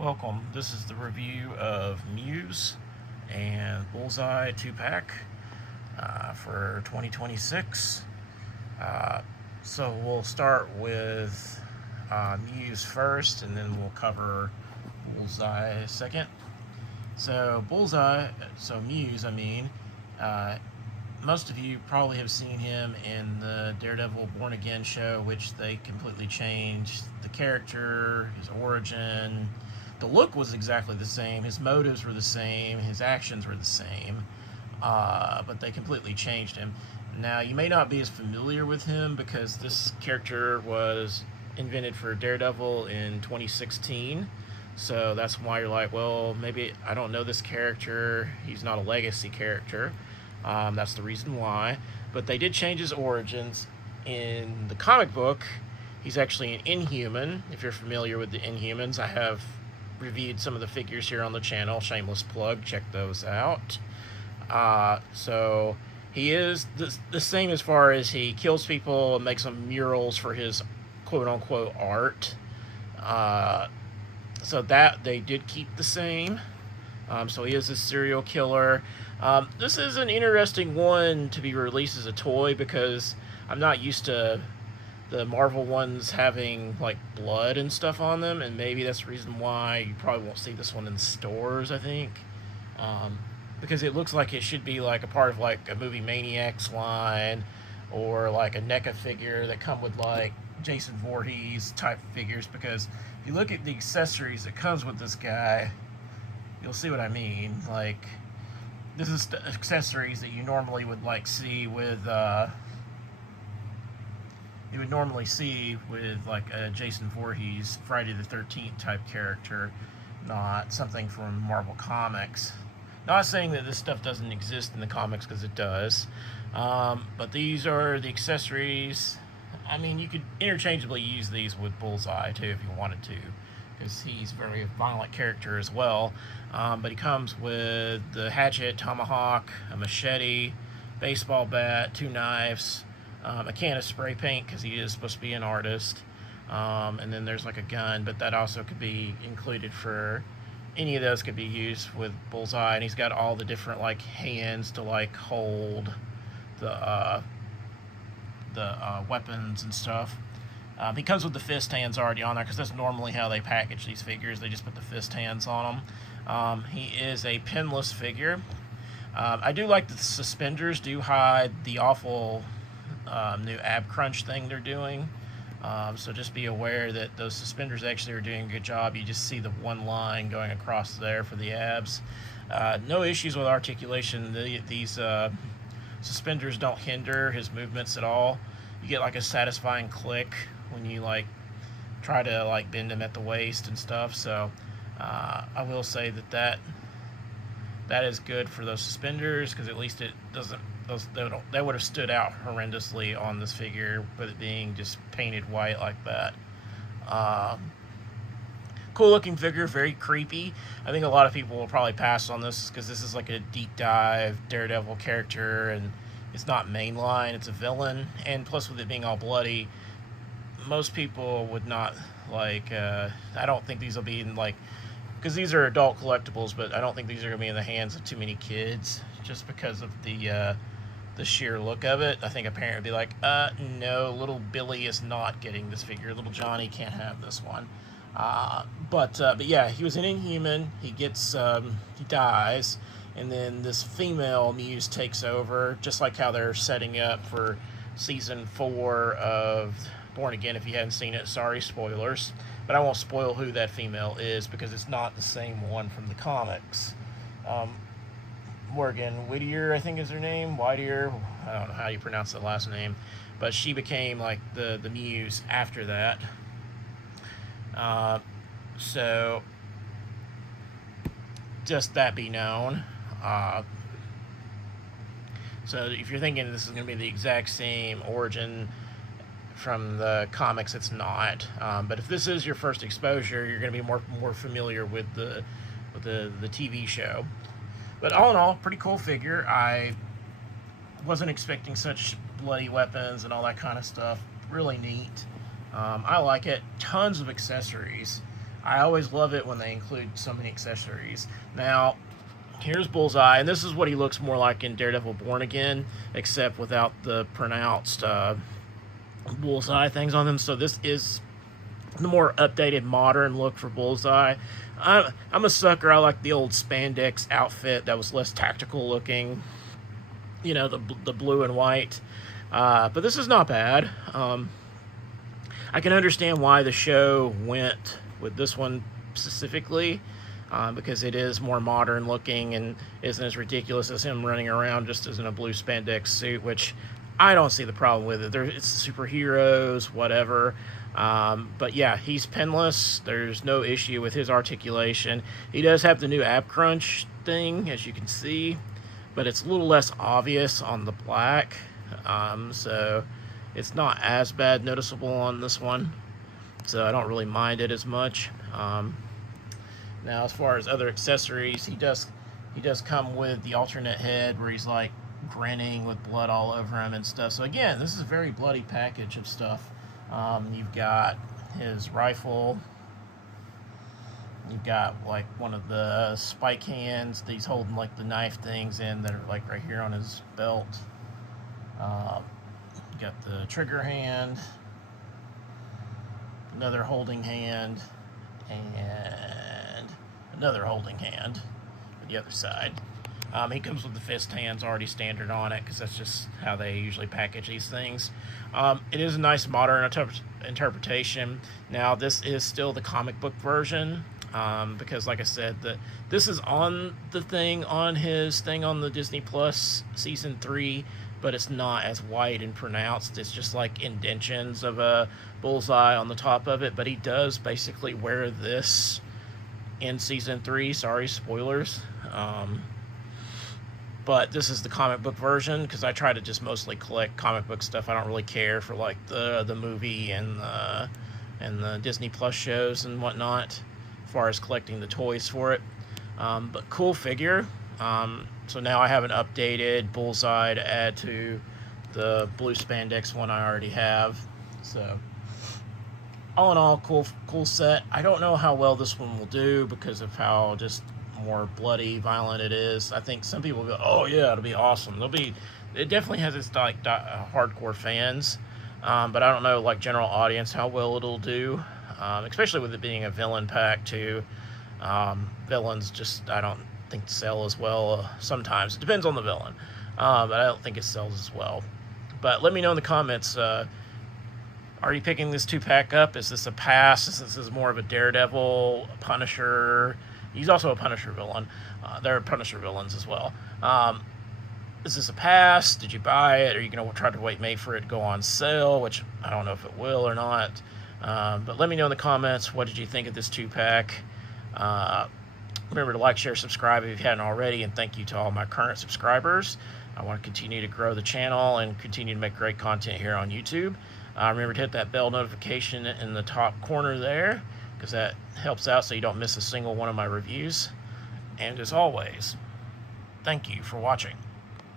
Welcome. This is the review of Muse and Bullseye 2-pack for 2026. Uh, so we'll start with Muse first, and then we'll cover Bullseye second. So Muse, uh, most of you probably have seen him in the Daredevil Born Again show, which they completely changed the character, his origin. The look was exactly the same, his motives were the same, his actions were the same, but they completely changed him. Now, you may not be as familiar with him because this character was invented for Daredevil in 2016. So that's why you're like, well, maybe I don't know this character. He's not a legacy character. That's the reason why. But they did change his origins. In the comic book, he's actually an Inhuman. If you're familiar with the Inhumans, I have reviewed some of the figures here on the channel. Shameless plug, check those out. So he is the same as far as he kills people and makes them murals for his quote-unquote art. So that they did keep the same. So he is a serial killer. This is an interesting one to be released as a toy because I'm not used to the Marvel ones having like blood and stuff on them, and maybe that's the reason why you probably won't see this one in stores, I think. Because it looks like it should be like a part of like a movie Maniacs line or like a NECA figure that come with like Jason Voorhees type figures, because if you look at the accessories that comes with this guy, you'll see what I mean. Like, this is the accessories that you normally would like see with like a Jason Voorhees Friday the 13th type character, not something from Marvel Comics. Not saying that this stuff doesn't exist in the comics, because it does, but these are the accessories. I mean, you could interchangeably use these with Bullseye too if you wanted to, because he's a very violent character as well. But he comes with the hatchet, tomahawk, a machete, baseball bat, 2 knives, a can of spray paint because he is supposed to be an artist, and then there's like a gun, but that also could be included for any of those could be used with Bullseye. And he's got all the different like hands to like hold the weapons and stuff. He comes with the fist hands already on there because that's normally how they package these figures. They just put the fist hands on them. He is a pinless figure. I do like that the suspenders do hide the awful new ab crunch thing they're doing. So just be aware that those suspenders actually are doing a good job. You just see the one line going across there for the abs. No issues with articulation. These suspenders don't hinder his movements at all. You get like a satisfying click when you like try to like bend him at the waist and stuff. So I will say that is good for those suspenders, because at least it doesn't, they would have stood out horrendously on this figure with it being just painted white like that. Cool looking figure, very creepy. I think a lot of people will probably pass on this because this is like a deep dive Daredevil character, and it's not mainline, it's a villain, and plus with it being all bloody, most people would not like, I don't think these will be in like, because these are adult collectibles, but I don't think these are going to be in the hands of too many kids just because of the sheer look of it. I think a parent would be like, no, little Billy is not getting this figure. Little Johnny can't have this one. But yeah, he was an Inhuman. He dies, and then this female Muse takes over, just like how they're setting up for season 4 of Born Again. If you hadn't seen it, sorry, spoilers. But I won't spoil who that female is because it's not the same one from the comics. Morgan Whittier, I think is her name. Whittier, I don't know how you pronounce the last name, but she became like the Muse after that. So just that be known. So if you're thinking this is going to be the exact same origin from the comics, it's not. But if this is your first exposure, you're going to be more familiar with the TV show. But all in all, pretty cool figure. I wasn't expecting such bloody weapons and all that kind of stuff. Really neat. I like it. Tons of accessories. I always love it when they include so many accessories. Now, here's Bullseye, and this is what he looks more like in Daredevil Born Again, except without the pronounced Bullseye things on them. So this is the more updated, modern look for Bullseye. I'm a sucker. I like the old spandex outfit that was less tactical looking. You know, the blue and white. But this is not bad. I can understand why the show went with this one specifically, because it is more modern looking and isn't as ridiculous as him running around just as in a blue spandex suit, which I don't see the problem with it. It's superheroes, whatever. But yeah, he's pinless. There's no issue with his articulation. He does have the new ab crunch thing, as you can see, but it's a little less obvious on the black. So it's not as bad noticeable on this one. So I don't really mind it as much. Now, as far as other accessories, he does come with the alternate head where he's like grinning with blood all over him and stuff. So again, this is a very bloody package of stuff. You've got his rifle. You've got like one of the spike hands that he's holding like the knife things in that are like right here on his belt. You got the trigger hand, another holding hand, and another holding hand on the other side. He comes with the fist hands already standard on it because that's just how they usually package these things. It is a nice modern interpretation. Now, this is still the comic book version because, like I said, this is on the thing on his thing on the Disney Plus season 3, but it's not as white and pronounced. It's just like indentions of a bullseye on the top of it. But he does basically wear this in season 3. Sorry, spoilers. But this is the comic book version because I try to just mostly collect comic book stuff. I don't really care for like the movie and the Disney Plus shows and whatnot, as far as collecting the toys for it. But cool figure. So now I have an updated Bullseye to add to the blue spandex one I already have. So all in all, cool set. I don't know how well this one will do because of how just more bloody, violent it is. I think some people go, "Oh yeah, it'll be awesome." It definitely has its like hardcore fans, but I don't know like general audience how well it'll do, especially with it being a villain pack too. Villains just I don't think sell as well. Sometimes it depends on the villain, but I don't think it sells as well. But let me know in the comments. Are you picking this 2-pack up? Is this a pass? This is more of a Daredevil, Punisher. He's also a Punisher villain. They're Punisher villains as well. Is this a pass? Did you buy it? Are you going to try to wait May for it to go on sale? Which I don't know if it will or not. But let me know in the comments, what did you think of this 2-pack? Remember to like, share, subscribe if you hadn't already. And thank you to all my current subscribers. I want to continue to grow the channel and continue to make great content here on YouTube. Remember to hit that bell notification in the top corner there, because that helps out so you don't miss a single one of my reviews. And as always, thank you for watching.